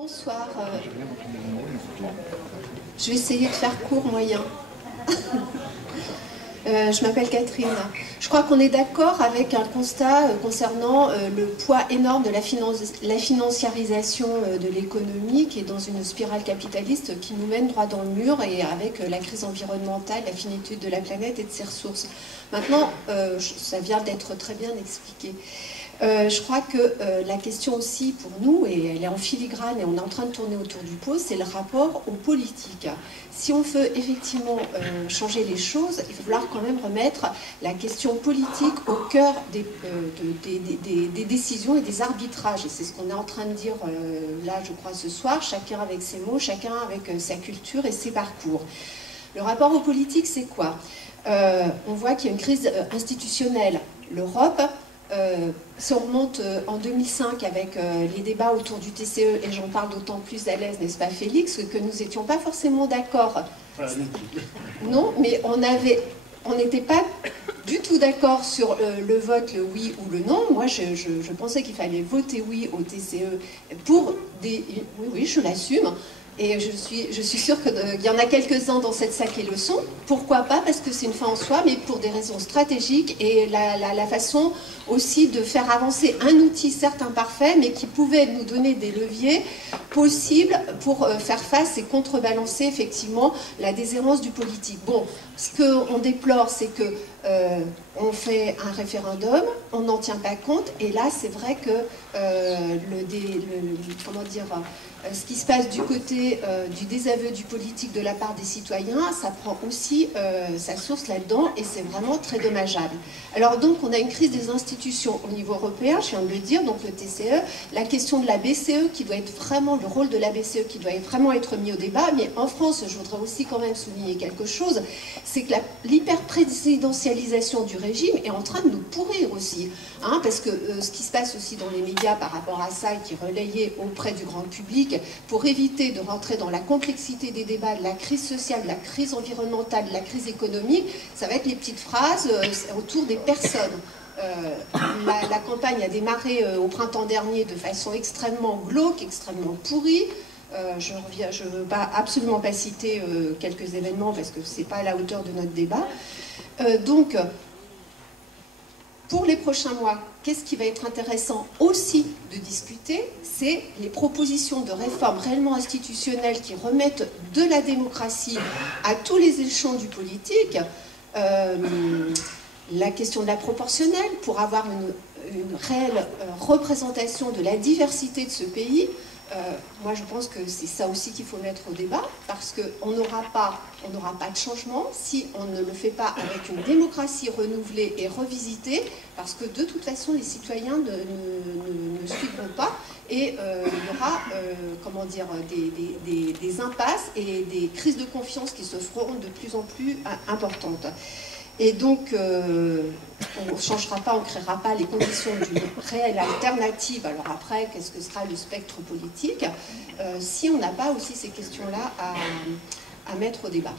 Bonsoir. Je vais essayer de faire court moyen. Je m'appelle Catherine. Je crois qu'on est d'accord avec un constat concernant le poids énorme de la financiarisation de l'économie qui est dans une spirale capitaliste qui nous mène droit dans le mur et avec la crise environnementale, la finitude de la planète et de ses ressources. Maintenant, ça vient d'être très bien expliqué. Je crois que la question aussi pour nous, et elle est en filigrane et on est en train de tourner autour du pot, c'est le rapport aux politiques. Si on veut effectivement changer les choses, il va falloir quand même remettre la question politique au cœur des décisions et des arbitrages. Et c'est ce qu'on est en train de dire là, je crois, ce soir, chacun avec ses mots, chacun avec sa culture et ses parcours. Le rapport aux politiques, c'est quoi? On voit qu'il y a une crise institutionnelle. L'Europe... si on remonte en 2005 avec les débats autour du TCE, et j'en parle d'autant plus à l'aise, n'est-ce pas Félix, que nous n'étions pas forcément d'accord. Non, mais on n'était pas du tout d'accord sur le vote, le oui ou le non. Moi, je pensais qu'il fallait voter oui au TCE pour des... Oui, je l'assume. Et je suis sûre qu'il y en a quelques-uns dans cette sacrée leçon. Pourquoi pas? Parce que c'est une fin en soi, mais pour des raisons stratégiques et la façon aussi de faire avancer un outil certes imparfait, mais qui pouvait nous donner des leviers possibles pour faire face et contrebalancer effectivement la déshérence du politique. Bon, ce qu'on déplore, c'est que on fait un référendum, on n'en tient pas compte, et là c'est vrai que comment dire, ce qui se passe du côté du désaveu du politique de la part des citoyens, ça prend aussi sa source là-dedans, et c'est vraiment très dommageable. Alors donc on a une crise des institutions au niveau européen, je viens de le dire, donc le TCE, la question de la BCE qui doit être vraiment, le rôle de la BCE qui doit vraiment être mis au débat, mais en France, je voudrais aussi quand même souligner quelque chose, c'est que l'hyper-présidentialisation du régime est en train de nous pourrir aussi, hein, parce que ce qui se passe aussi dans les médias par rapport à ça et qui est relayé auprès du grand public, pour éviter de rentrer dans la complexité des débats, de la crise sociale, de la crise environnementale, de la crise économique, ça va être les petites phrases autour des personnes. La campagne a démarré au printemps dernier de façon extrêmement glauque, extrêmement pourrie. Je ne veux absolument pas citer quelques événements parce que ce n'est pas à la hauteur de notre débat. Donc, pour les prochains mois, qu'est-ce qui va être intéressant aussi de discuter? C'est les propositions de réformes réellement institutionnelles qui remettent de la démocratie à tous les échelons du politique. La question de la proportionnelle pour avoir une réelle représentation de la diversité de ce pays. Moi, je pense que c'est ça aussi qu'il faut mettre au débat, parce qu'on n'aura pas de changement si on ne le fait pas avec une démocratie renouvelée et revisitée, parce que de toute façon, les citoyens ne suivront pas, et il y aura comment dire, des impasses et des crises de confiance qui se feront de plus en plus importantes. Et donc, on ne changera pas, on ne créera pas les conditions d'une réelle alternative. Alors après, qu'est-ce que sera le spectre politique si on n'a pas aussi ces questions-là à mettre au débat.